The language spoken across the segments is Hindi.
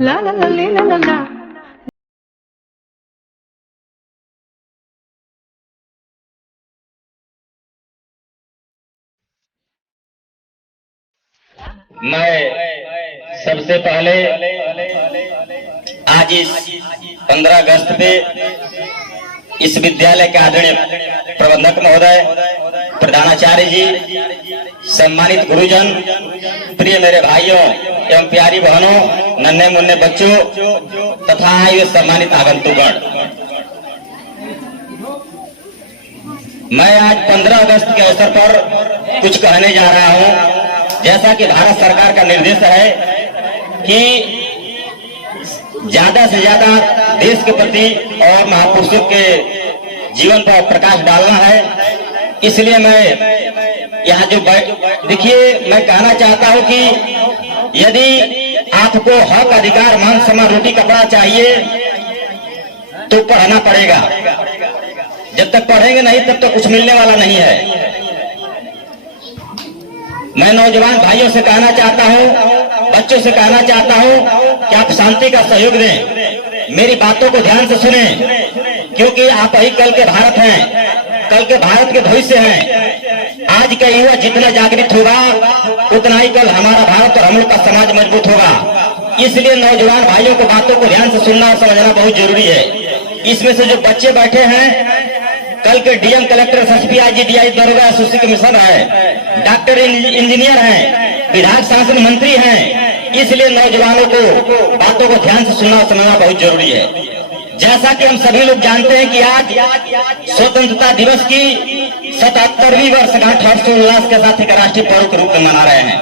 La la la la la la. मैं सबसे पहले आज इस 15 अगस्त पे इस विद्यालय के आदरणीय प्रबंधक महोदय, प्रधानाचार्य जी, सम्मानित गुरुजन, प्रिय मेरे भाइयों एवं प्यारी बहनों, नन्हे मुन्ने बच्चों तथा ये सम्मानित आगंतुकगण, मैं आज 15 अगस्त के अवसर पर कुछ कहने जा रहा हूं। जैसा कि भारत सरकार का निर्देश है कि ज्यादा से ज्यादा देश के प्रति और महापुरुषों के जीवन पर प्रकाश डालना है, इसलिए मैं यहाँ जो देखिए, मैं कहना चाहता हूँ कि यदि आपको हक, अधिकार, मान, सम्मान, रोटी, कपड़ा चाहिए तो पढ़ना पड़ेगा। जब तक पढ़ेंगे नहीं तब तक कुछ मिलने वाला नहीं है। मैं नौजवान भाइयों से कहना चाहता हूं, बच्चों से कहना चाहता हूं कि आप शांति का सहयोग दें, मेरी बातों को ध्यान से सुने, क्योंकि आप ही कल के भारत हैं, कल के भारत के भविष्य हैं। आज का युवा जितना जागृत होगा उतना ही कल हमारा भारत और हम लोग का समाज मजबूत होगा। इसलिए नौजवान भाइयों को बातों को ध्यान से सुनना और समझना बहुत जरूरी है। इसमें से जो बच्चे बैठे हैं, कल के DM, collector, SP, IG, DI, दरोगा, एसओसी कमिश्नर है, डॉक्टर, इंजीनियर हैं, विधायक, शासन मंत्री हैं। इसलिए नौजवानों को बातों को ध्यान से सुनना और समझना बहुत जरूरी है। जैसा कि हम सभी लोग जानते हैं कि आज स्वतंत्रता दिवस की 77वीं वर्षगांठ हर्षोल्लास के साथ एक राष्ट्रीय पर्व के रूप में मना रहे हैं।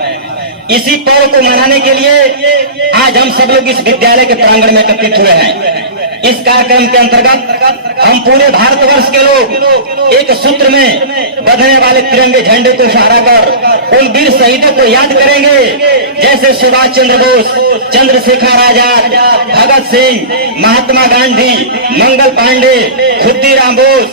इसी पर्व को मनाने के लिए आज हम सब लोग इस विद्यालय के प्रांगण में एकत्रित हुए हैं। इस कार्यक्रम के अंतर्गत हम पूरे भारतवर्ष के लोग एक सूत्र में बंधने वाले तिरंगे झंडे को सहारा कर उन वीर शहीदों को याद करेंगे, जैसे सुभाष चंद्र बोस, चंद्रशेखर आजाद, भगत सिंह, महात्मा गांधी, मंगल पांडे, खुद्दीराम बोस,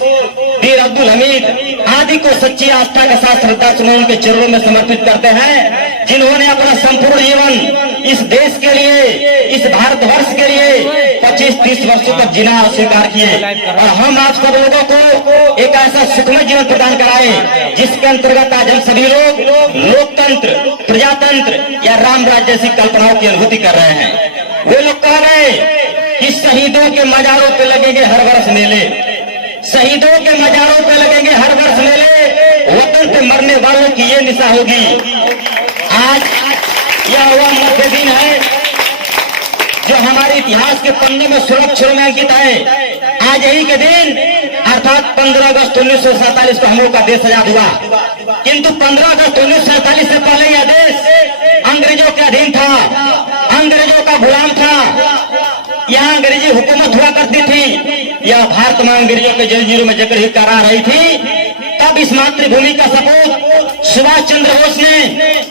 वीर अब्दुल हमीद आदि को सच्ची आस्था के साथ श्रद्धा सुमन उनके चरणों में समर्पित करते हैं, जिन्होंने अपना संपूर्ण जीवन इस देश के लिए, इस भारतवर्ष के लिए 25-30 वर्षों तक जीना स्वीकार किए। और हम आप सब लोगों को एक ऐसा सुखमय जीवन प्रदान कराए जिसके अंतर्गत आज हम सभी लोग लोकतंत्र, प्रजातंत्र या राम राज्य जैसी कल्पनाओं की अनुभूति कर रहे हैं। वे लोग कह रहे कि शहीदों के मजारों पे लगेंगे हर वर्ष मेले, शहीदों के मजारों पे लगेंगे हर वर्ष मेले, वतन पे मरने वालों की ये निशा होगी। आज यह हुआ मुख्य दिन है जो हमारे इतिहास के पन्ने में सुरक्षित में अंकित है। आज यही के दिन अर्थात 15 अगस्त 1947 को हम लोग का देश आजाद हुआ, किंतु 15 अगस्त 1947 से पहले यह देश अंग्रेजों के अधीन था, अंग्रेजों का गुलाम था। यहाँ अंग्रेजी हुकूमत हुआ करती थी, यह भारत में अंग्रेजों के जंजीरों में जकड़ ही करा रही थी। तब इस मातृभूमि का सपूत सुभाष चंद्र बोस ने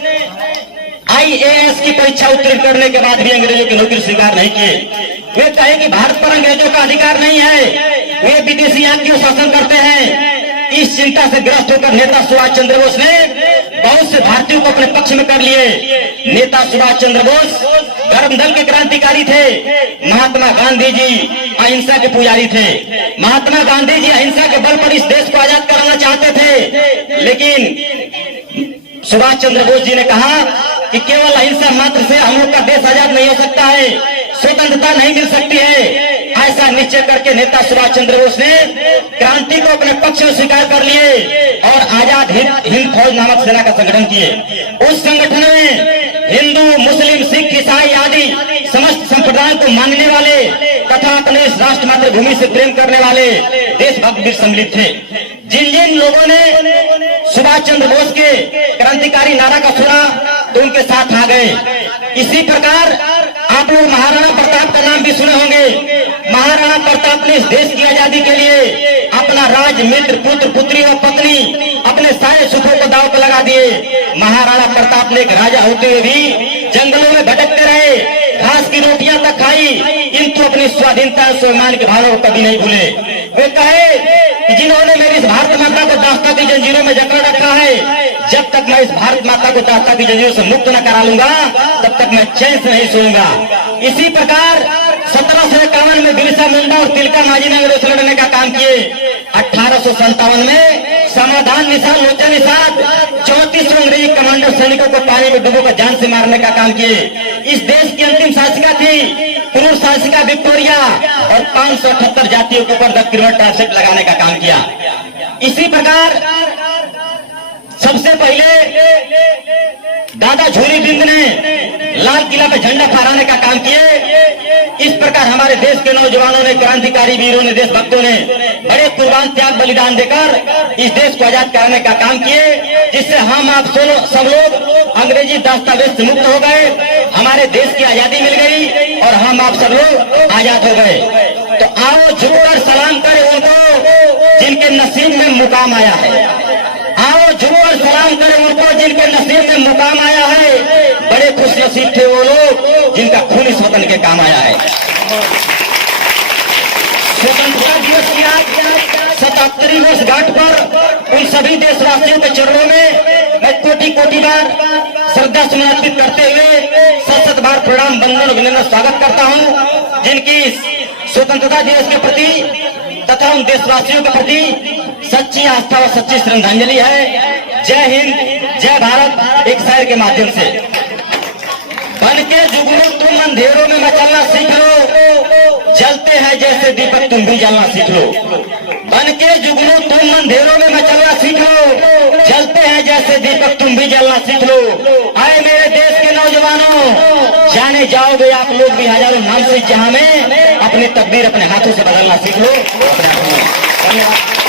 IAS की परीक्षा उत्तीर्ण करने के बाद भी अंग्रेजों की नौकरी स्वीकार नहीं किए। वे कहे कि भारत पर अंग्रेजों का अधिकार नहीं है, वे विदेशी यहाँ क्यों शासन करते हैं। इस चिंता से ग्रस्त होकर नेता सुभाष चंद्र बोस ने बहुत से भारतीयों को अपने पक्ष में कर लिए। नेता सुभाष चंद्र बोस धर्म दल के क्रांतिकारी थे। महात्मा गांधी जी अहिंसा के पुजारी थे। महात्मा गांधी जी अहिंसा के बल पर इस देश को आजाद कराना चाहते थे, लेकिन सुभाष चंद्र बोस जी ने कहा कि केवल अहिंसा मात्र से हम लोग का देश आजाद नहीं हो सकता है, स्वतंत्रता नहीं मिल सकती है। ऐसा निश्चय करके नेता सुभाष चंद्र बोस ने क्रांति को अपने पक्ष में स्वीकार कर लिए और आजाद हिंद फौज नामक सेना का संगठन किए। उस संगठन में हिंदू, मुस्लिम, सिख, ईसाई आदि समस्त संप्रदायों को मानने वाले तथा अपने इस राष्ट्र मातृभूमि से प्रेम करने वाले देशभक्त वीर सम्मिलित थे। जिन जिन लोगों ने सुभाष चंद्र बोस के क्रांतिकारी नारा का सुना तो उनके साथ आ गए। इसी प्रकार आप लोग महाराणा प्रताप का नाम भी सुने होंगे। महाराणा प्रताप ने इस देश की आजादी के लिए अपना राज, मित्र, पुत्र, पुत्री और पत्नी, अपने सारे सुखों को दांव पर लगा दिए। महाराणा प्रताप ने एक राजा होते हुए भी जंगलों में भटकते रहे, घास की रोटियां तक खाई, किंतु अपनी स्वाधीनता और स्वाभिमान की भावना को कभी नहीं भूले। वे कहे कि जिन्होंने मेरी इस भारत माता को दास्ता की जंजीरों में जकड़ रखा है, जब तक मैं इस भारत माता को दास्ता की जंजीरों से मुक्त न करा लूंगा तब तक मैं चैन से नहीं सोऊंगा। इसी प्रकार 1751 में बिरसा मुंडा और तिलका मांझी ने अंग्रेजों से लड़ने का काम किए। 1857 में समाधान निशान लोचा निषाद 34 अंग्रेजी कमांडर सैनिकों को पानी में डूबोकर जान से मारने का काम किए। इस देश की अंतिम शासिका थी पुरुष शासिका विक्टोरिया और 578 जातियों के ऊपर द क्रिमिनल टैक्स लगाने का काम किया। इसी प्रकार सबसे पहले दादा झूली बिंद ने लाल किला पे झंडा फहराने का काम किए। इस प्रकार हमारे देश के नौजवानों ने, क्रांतिकारी वीरों ने, देशभक्तों ने बड़े कुर्बान त्याग बलिदान देकर इस देश को आजाद कराने का काम किए, जिससे हम आप सब लोग अंग्रेजी दस्तावेज से मुक्त हो गए, हमारे देश की आजादी मिल गई और हम आप सब लोग आजाद हो गए। तो आओ झुककर सलाम करें उनको जिनके नसीब में मुकाम आया है। आओ झुककर सलाम करें उनको जिनके नसीब में मुकाम आया है। बड़े खुश नसीब थे वो लोग जिनका खून इस वतन के काम आया है। स्वतंत्रता दिवस की आज 77वीं वर्षगांठ पर उन सभी देशवासियों के चरणों में मैं कोटि कोटि बार श्रद्धा सुमन अर्पित करते हुए सत बार प्रणाम, वंदन, अभिनंदन, स्वागत करता हूं, जिनकी स्वतंत्रता दिवस के प्रति तथा उन देशवासियों के प्रति सच्ची आस्था और सच्ची श्रद्धांजलि है। जय हिंद, जय भारत। एक शायर के माध्यम से बन के जुगनू तुम अंधेरों में मचलना सीख लो, जलते हैं जैसे दीपक तुम भी जलना सीख लो। बन के जुगनू तुम अंधेरों में मचलना सीख लो, जलते हैं जैसे दीपक तुम भी जलना सीख लो। आए मेरे देश के नौजवानों, जाने जाओगे आप लोग भी हजारों नाम से, जहां में अपनी तकदीर अपने हाथों से बदलना सीख लो। धन्यवाद।